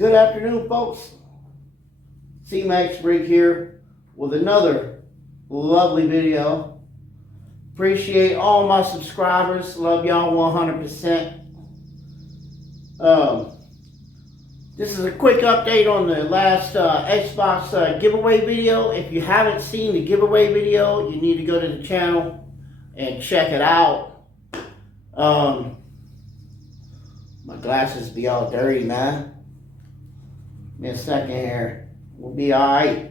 Good afternoon, folks. Tmaxxric here with another lovely video. Appreciate all my subscribers. Love y'all 100%. This is a quick update on the last Xbox giveaway video. If you haven't seen the giveaway video, you need to go to the channel and check it out. My glasses be all dirty, man. Give me a second here. We'll be alright.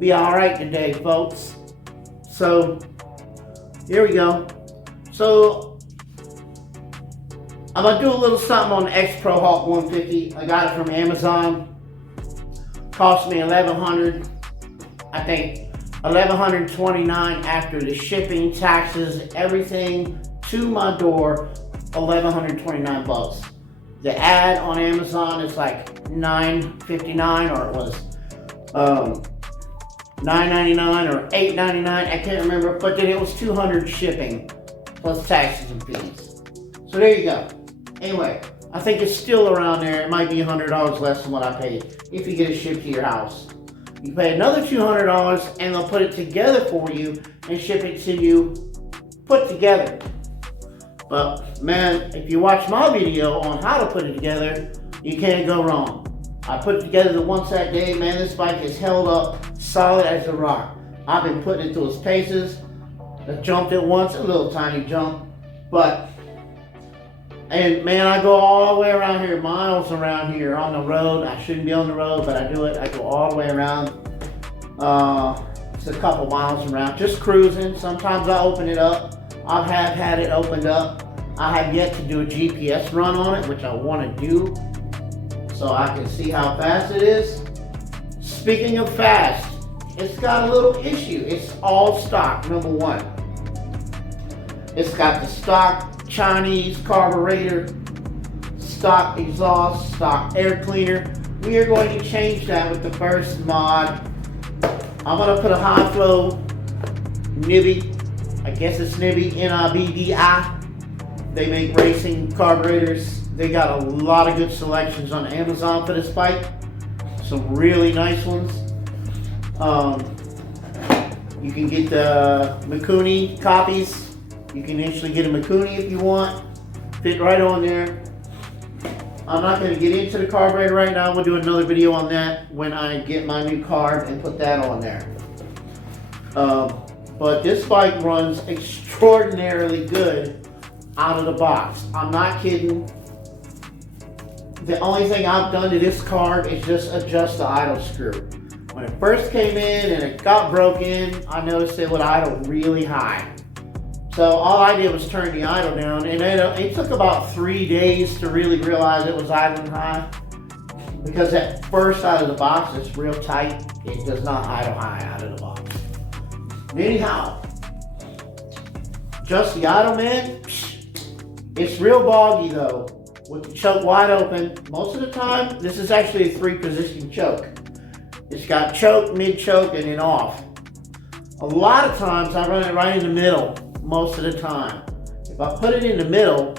Be all right today, folks. So here we go. So I'm gonna do a little something on the Xpro Hawk 150. I got it from Amazon. Cost me $1,100. I think $1,129 after the shipping, taxes, everything to my door. $1,129. The ad on Amazon is like $9.59, or it was $9.99 or $8.99, I can't remember, but then it was $200 shipping plus taxes and fees. So there you go. Anyway, I think it's still around there. It might be $100 less than what I paid if you get it shipped to your house. You pay another $200 and they'll put it together for you and ship it to you put together. But man, if you watch my video on how to put it together, you can't go wrong. I put it together the once that day, man. This bike is held up solid as a rock. I've been putting it through its paces. I jumped it once, a little tiny jump, and man, I go all the way around here, miles around here on the road. I shouldn't be on the road, but I do it. I go all the way around. It's a couple miles around, just cruising. Sometimes I open it up. I have had it opened up. I have yet to do a GPS run on it, which I want to do, so I can see how fast it is. Speaking of fast, it's got a little issue. It's all stock, number one. It's got the stock Chinese carburetor, stock exhaust, stock air cleaner. We are going to change that with the first mod. I'm going to put a high flow NIBBI. I guess it's NIBBI, NIBBI. They make racing carburetors. They got a lot of good selections on Amazon for this bike. Some really nice ones. You can get the Mikuni copies. You can actually get a Mikuni if you want. Fit right on there. I'm not going to get into the carburetor right now. We'll do another video on that when I get my new carb and put that on there. But this bike runs extraordinarily good out of the box. I'm not kidding. The only thing I've done to this carb is just adjust the idle screw. When it first came in and it got broken, I noticed it would idle really high. So all I did was turn the idle down, and it took about 3 days to really realize it was idling high. Because at first out of the box, it's real tight. It does not idle high out of the box. Anyhow, adjust the idle, man. It's real boggy though. With the choke wide open, most of the time, this is actually a 3-position choke. It's got choke, mid-choke, and then off. A lot of times, I run it right in the middle, most of the time. If I put it in the middle,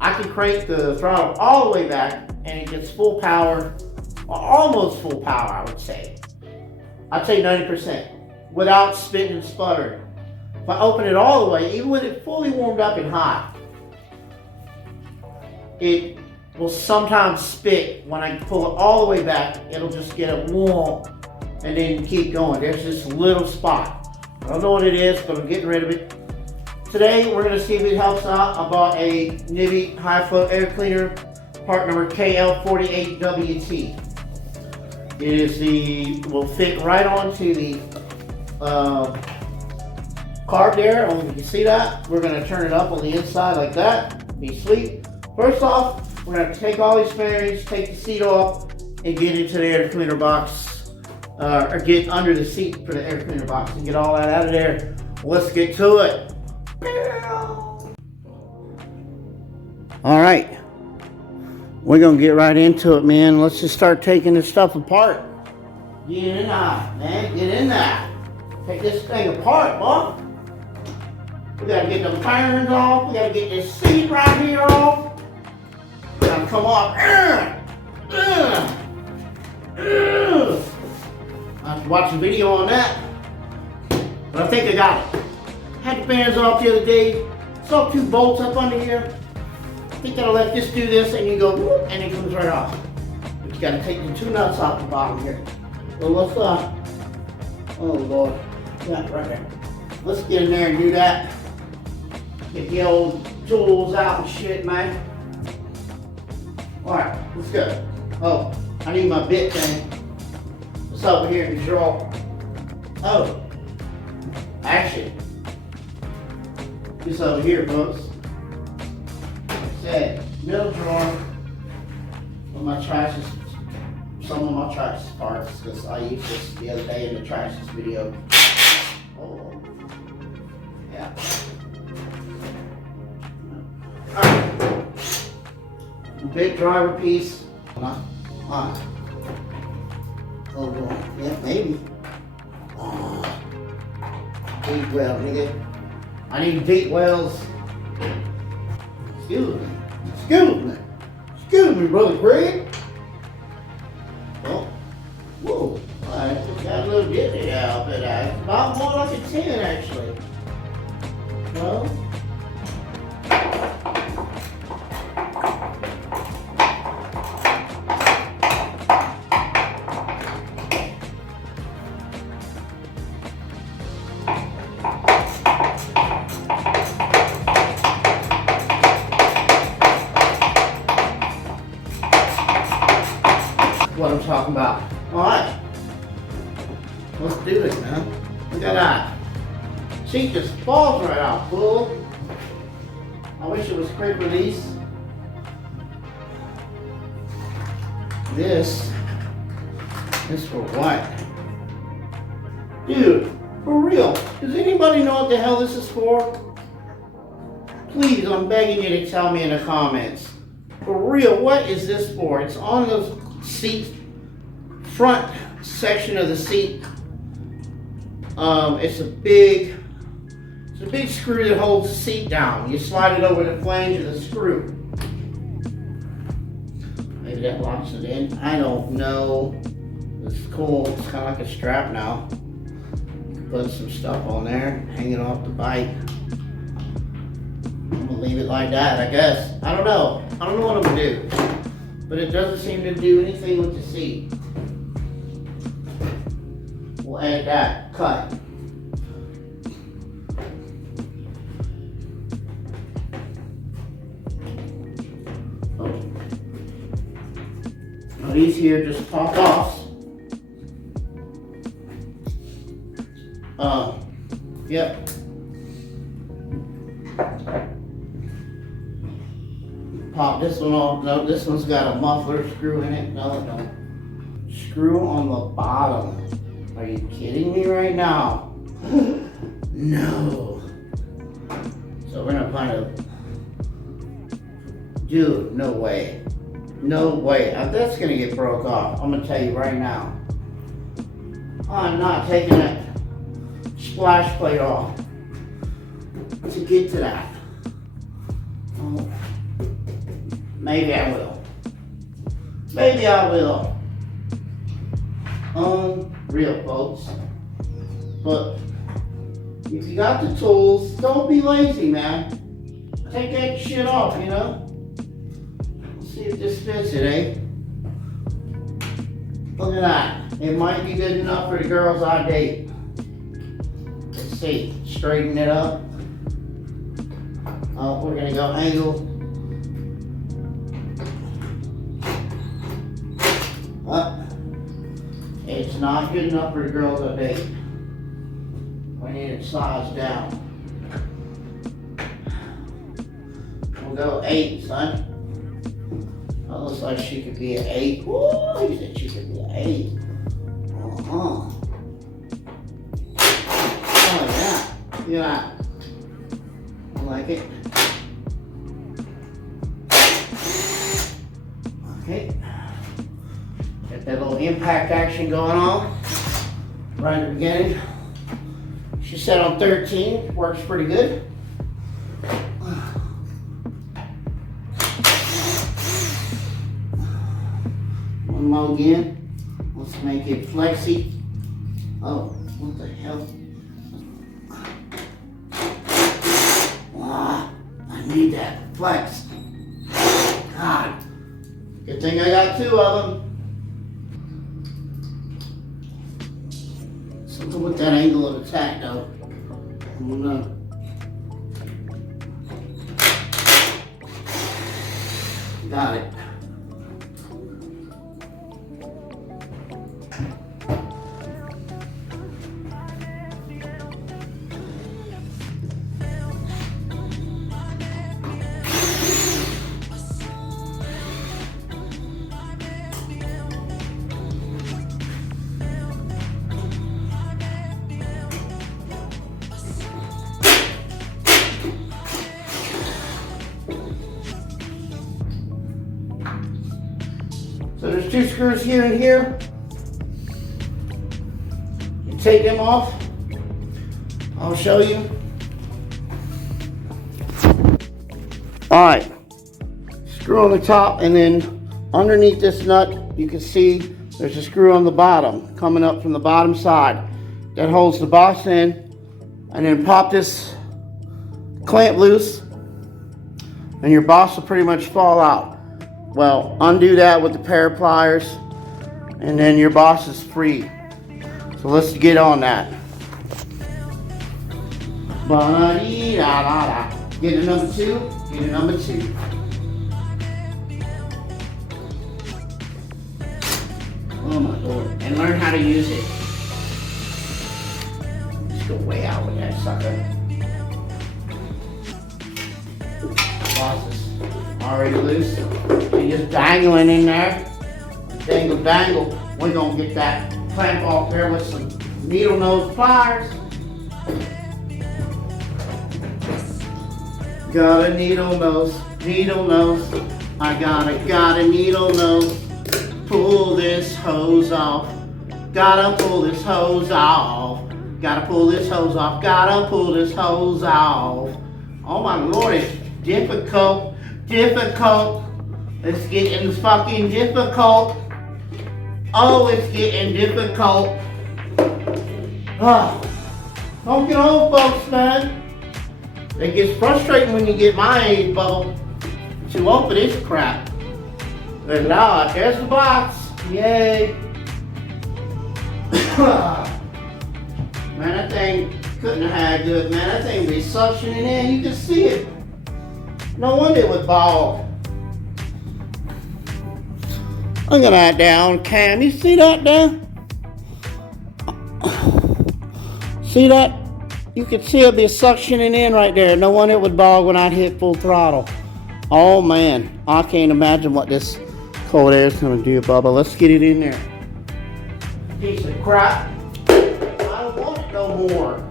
I can crank the throttle all the way back, and it gets full power, or almost full power, I would say. I'd say 90%, without spitting and sputtering. If I open it all the way, even with it fully warmed up and hot, it will sometimes spit. When I pull it all the way back, it'll just get a wall and then keep going. There's this little spot. I don't know what it is, but I'm getting rid of it. Today, we're gonna see if it helps out. I bought a NIBBI high flow air cleaner, part number KL48WT. Will fit right onto the carb there. I don't know if you can see that. We're going to turn it up on the inside like that. Be sweet. First off, we're gonna take all these fairings, take the seat off, and get into the air cleaner box, or get under the seat for the air cleaner box and get all that out of there. Let's get to it. All right, we're gonna get right into it, man. Let's just start taking this stuff apart. Get in there, man, get in there. Take this thing apart, boy. We gotta get the fairings off. We gotta get this seat right here off. We gotta come off. I have to watch a video on that. But I think I got it. Had the fairings off the other day. Saw 2 bolts up under here. I think I'll let this do this and you go whoop, and it comes right off. But you gotta take the 2 nuts off the bottom here. So let's oh Lord. Yeah, right there. Let's get in there and do that. Get the old tools out and shit, man. Alright, let's go. Oh, I need my bit thing. What's over here in the drawer? Oh, actually, this over here, folks. Like I said, middle drawer of my trash, some of my trash parts, because I used this the other day in the trashes video. Oh, yeah. Big driver piece. Oh boy, yeah, maybe. Oh, deep well, nigga. I need deep wells. Excuse me, brother Craig. Oh, whoa, I got a little ditty out, but about more like a 10 actually. Well. What I'm talking about. Alright. Let's do this, man. Look at that. Seat just falls right out, fool. I wish it was quick release. This for what? Dude, for real. Does anybody know what the hell this is for? Please, I'm begging you to tell me in the comments. For real, what is this for? It's on the seat, front section of the seat. It's a big screw that holds the seat down. You slide it over the flange of the screw. Maybe that locks it in. I don't know. It's cool. It's kind of like a strap now. Put some stuff on there, hang it off the bike. I'm gonna leave it like that, I guess. I don't know. I don't know what I'm gonna do. But it doesn't seem to do anything with the seat. We'll add that. Cut. Oh. Now these here just pop off. Yep. Pop this one off. No, this one's got a muffler screw in it. No, it don't. Screw on the bottom. Are you kidding me right now? No. So we're gonna find a... Dude, no way. No way. That's gonna get broke off. I'm gonna tell you right now. I'm not taking that splash plate off to get to that. Oh. Maybe I will. Maybe I will. Unreal, folks. But if you got the tools, don't be lazy, man. Take that shit off, you know? Let's see if this fits it, eh? Look at that. It might be good enough for the girls I date. Let's see. Straighten it up. Oh, we're gonna go angle. It's not good enough for the girls I date. We need it sized down. We'll go 8, son. That looks like she could be an 8. Ooh, he said she could be an 8. Oh yeah. Look at that. I like it. Okay. Got that little impact action going on right at the beginning. She's set on 13. Works pretty good. One more again. Let's make it flexy. Oh, what the hell? Ah, I need that flex. God. Good thing I got 2 of them. Something with that angle of attack though. I don't know. Got it. So there's 2 screws here and here. You take them off. I'll show you. All right, screw on the top, and then underneath this nut, you can see there's a screw on the bottom coming up from the bottom side that holds the box in, and then pop this clamp loose, and your box will pretty much fall out. Well, undo that with a pair of pliers, and then your box is free. So let's get on that. Get a number 2, get a number 2. Oh my Lord, and learn how to use it. Just go way out with that sucker. Box is already loose. You're just dangling in there. Dangle, dangle. We're gonna get that clamp off there with some needle nose pliers. Got a needle nose. I got a needle nose. Pull this hose off. Gotta pull this hose off. Gotta pull this hose off. Gotta pull this hose off. Oh my Lord, it's difficult. It's getting fucking difficult. Oh, it's getting difficult. Oh, don't get old, folks, man. It gets frustrating when you get my age, bubble. Too old for this crap. Good Lord, there's the box. Yay. Man, that thing couldn't have had good, man. That thing be suctioning in. You can see it. No wonder it would ball. Look at that down, Cam. You see that there? See that? You can see it be suctioning in right there. No wonder it would bog when I hit full throttle. Oh man, I can't imagine what this cold air is gonna do, Bubba. Let's get it in there. Piece of crap. I don't want it no more.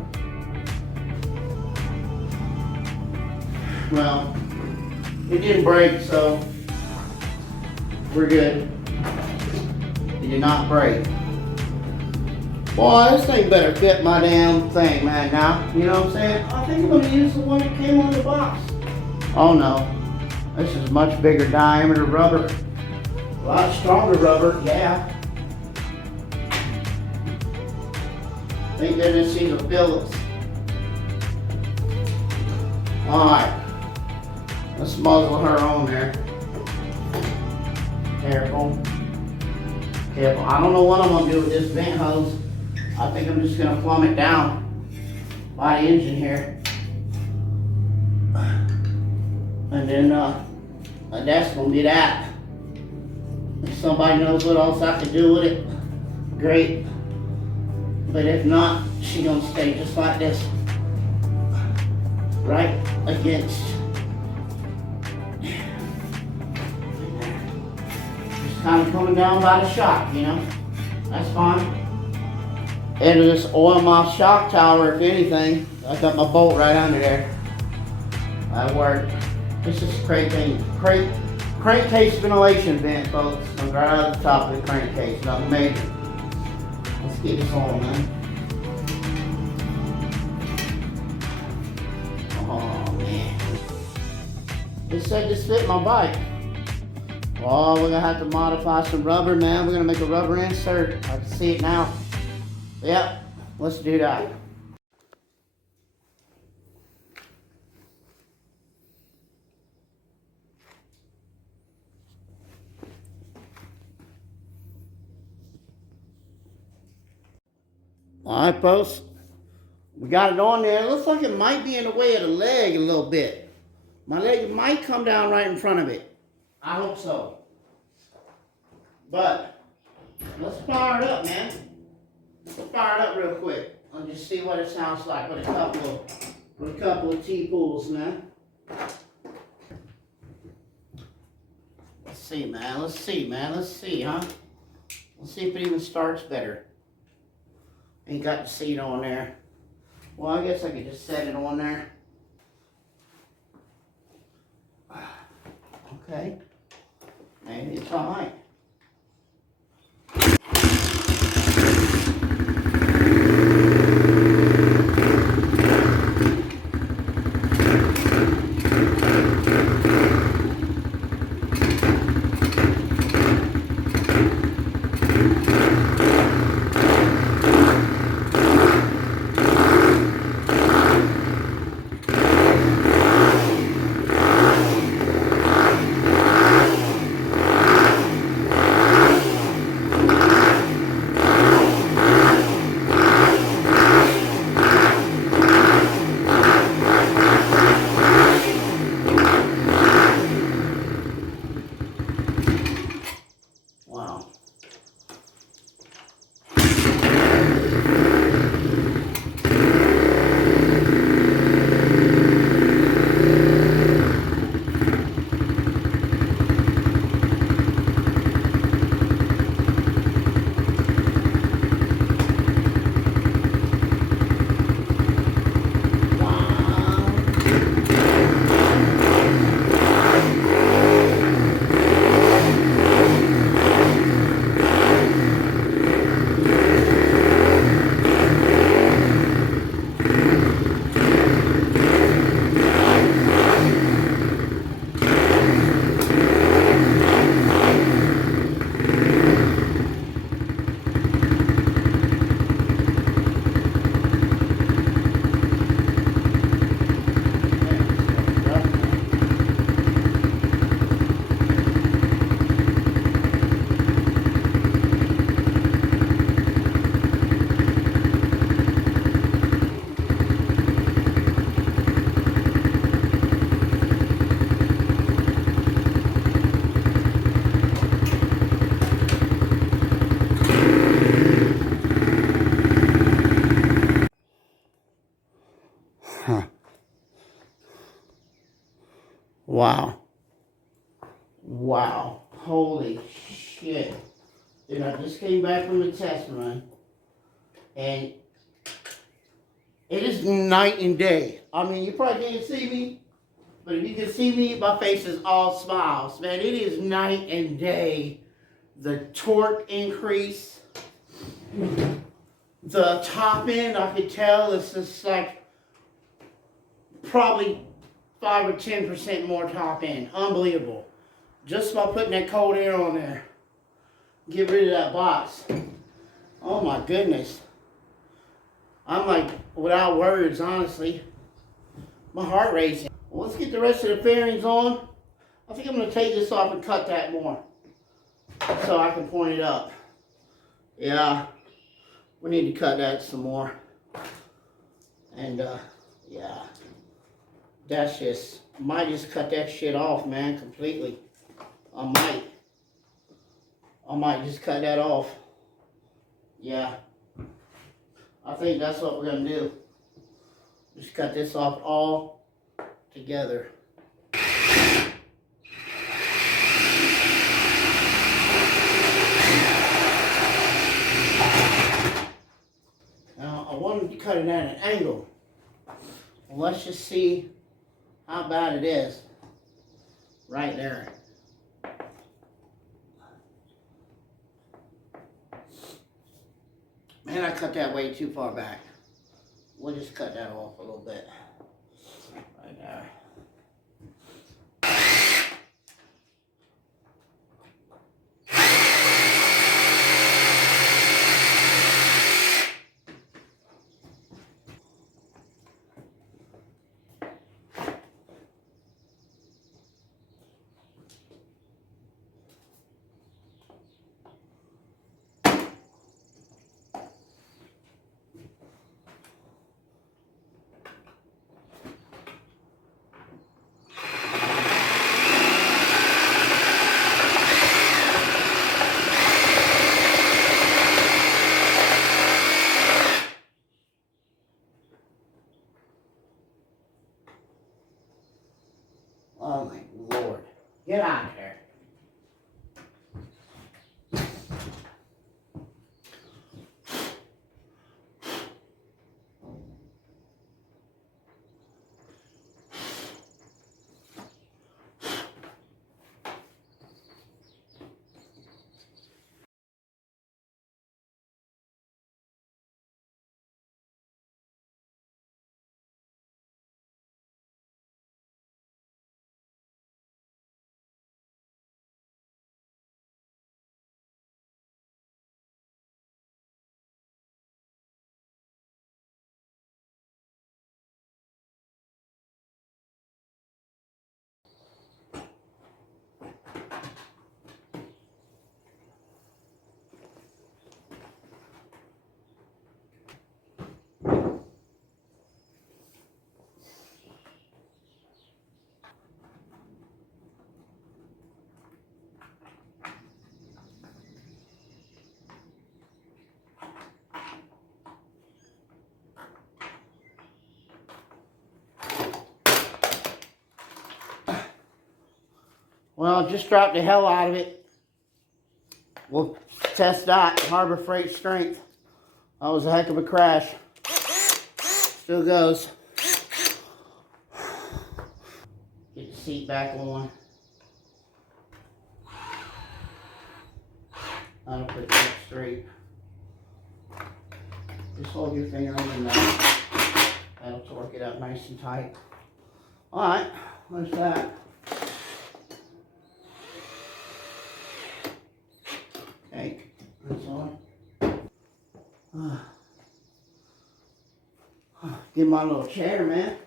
Well, it didn't break, so we're good. It did not break. Boy, this thing better fit my damn thing, man, now. You know what I'm saying? I think I'm gonna use the one that came on the box. Oh no, this is much bigger diameter rubber. A lot stronger rubber, yeah. Thank goodness these are Phillips. Alright, let's muzzle her on there. Careful. Careful. I don't know what I'm gonna do with this vent hose. I think I'm just gonna plumb it down by the engine here. And then that's gonna be that. If somebody knows what else I can do with it, great. But if not, she's gonna stay just like this. Right against. kind of coming down by the shock, you know. That's fine. And just oil my shock tower, if anything. I got my bolt right under there. That'll work. This is crankcase ventilation vent, folks. Comes right out of the top of the crankcase. Nothing major. Let's get this on, man. Oh, man. It said this fit my bike. Oh, we're gonna have to modify some rubber, man. We're gonna make a rubber insert. I can see it now. Yep, let's do that. All right, folks. We got it on there. It looks like it might be in the way of the leg a little bit. My leg might come down right in front of it. I hope so. But let's fire it up, man. Let's fire it up real quick. I'll just see what it sounds like with a couple of T-pulls, man. Let's see, man. Let's see, man. Let's see, huh? Let's see if it even starts better. Ain't got the seat on there. Well, I guess I could just set it on there. Okay. Maybe it's all right. Wow. Wow. Holy shit. Dude, I just came back from the test run. And it is night and day. I mean, you probably can't see me. But if you can see me, my face is all smiles. Man, it is night and day. The torque increase. The top end, I could tell, it's just like probably 5 or 10% more top end. Unbelievable. Just by putting that cold air on there. Get rid of that box. Oh my goodness. I'm like without words, honestly. My heart racing. Well, let's get the rest of the fairings on. I think I'm going to take this off and cut that more. So I can point it up. Yeah. We need to cut that some more. And yeah. That's just, might just cut that shit off, man, completely. I might just cut that off. Yeah. I think that's what we're gonna do. Just cut this off all together. cut it at an angle. Well, let's just see how bad it is. Right there. Man, I cut that way too far back. We'll just cut that off a little bit. Right there. Oh my Lord. Get out of here. Well, just dropped the hell out of it. We'll test that. Harbor Freight strength. That was a heck of a crash. Still goes. Get the seat back on. That'll put it back straight. Just hold your finger on the nut. That'll torque it up nice and tight. Alright, there's that. Okay, that's on. Get my little chair, man.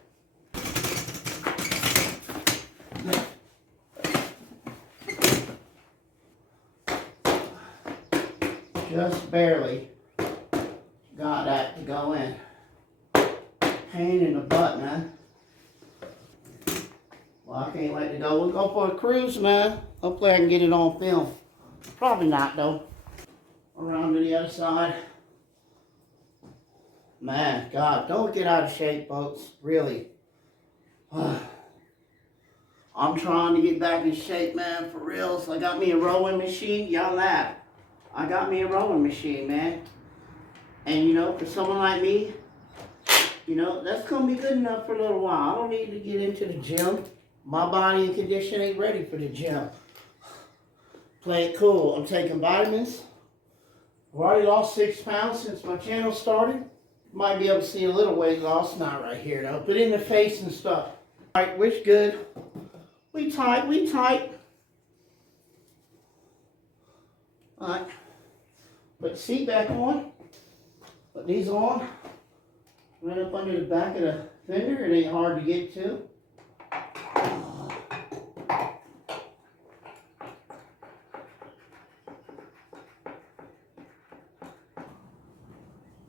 Just barely got that to go in. Pain in the butt, man. Well, I can't let it go. We'll go for a cruise, man. Hopefully I can get it on film. Probably not, though. Around to the other side. Man, God, don't get out of shape, folks. Really. I'm trying to get back in shape, man, for real. So I got me a rowing machine. Y'all laugh. I got me a rowing machine, man. And, you know, for someone like me, you know, that's going to be good enough for a little while. I don't need to get into the gym. My body and condition ain't ready for the gym. Play it cool. I'm taking vitamins. I've already lost 6 pounds since my channel started. Might be able to see a little weight loss. Not right here, though. But in the face and stuff. All right, wish good. We tight. We tight. All right. Put the seat back on. Put these on. Right up under the back of the fender. It ain't hard to get to.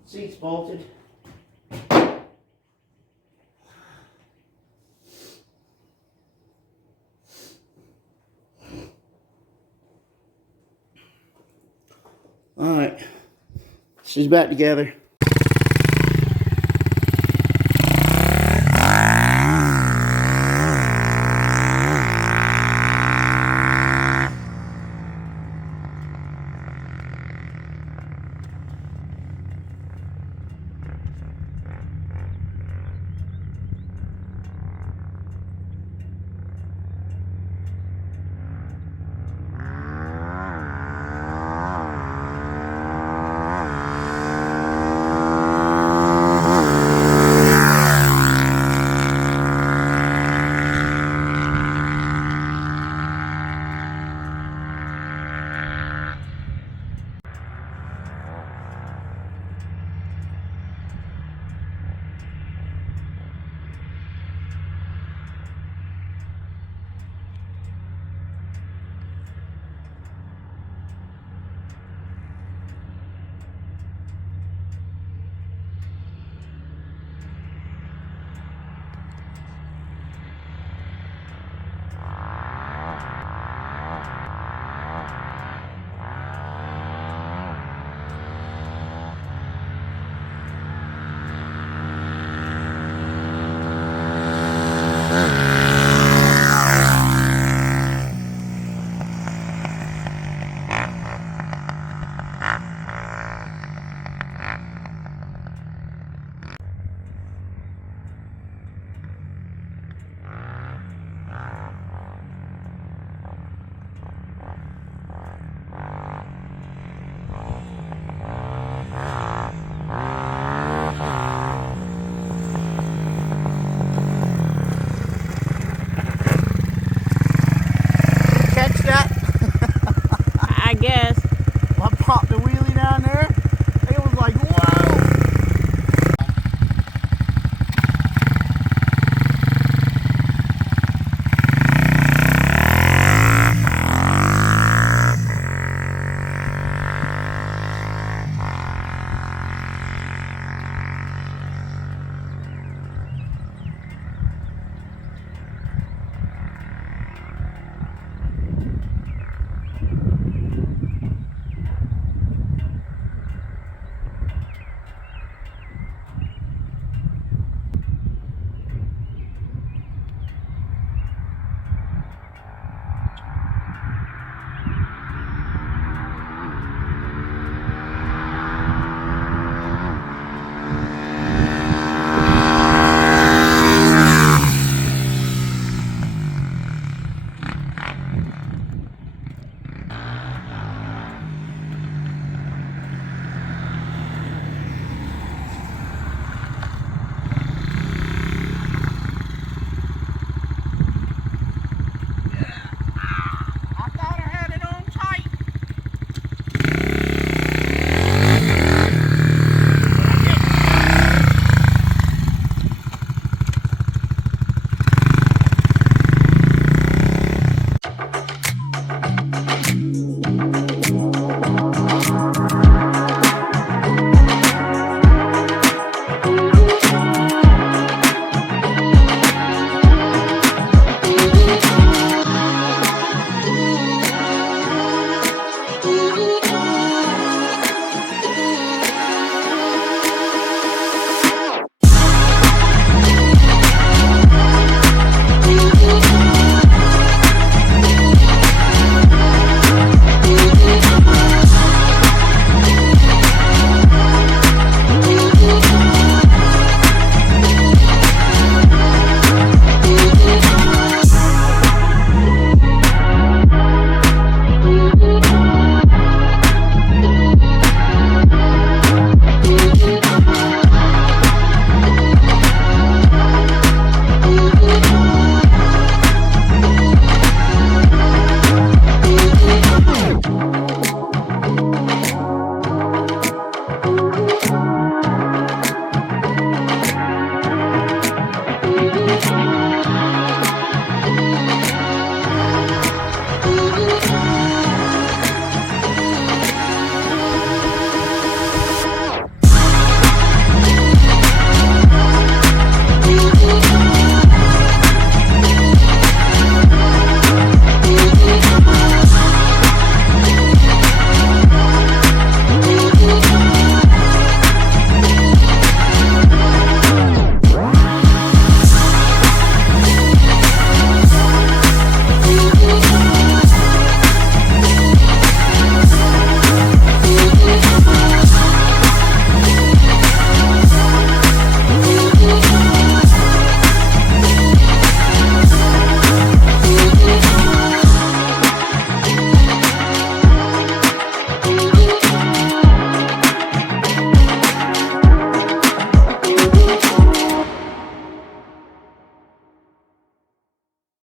Seat's bolted. All right. She's back together.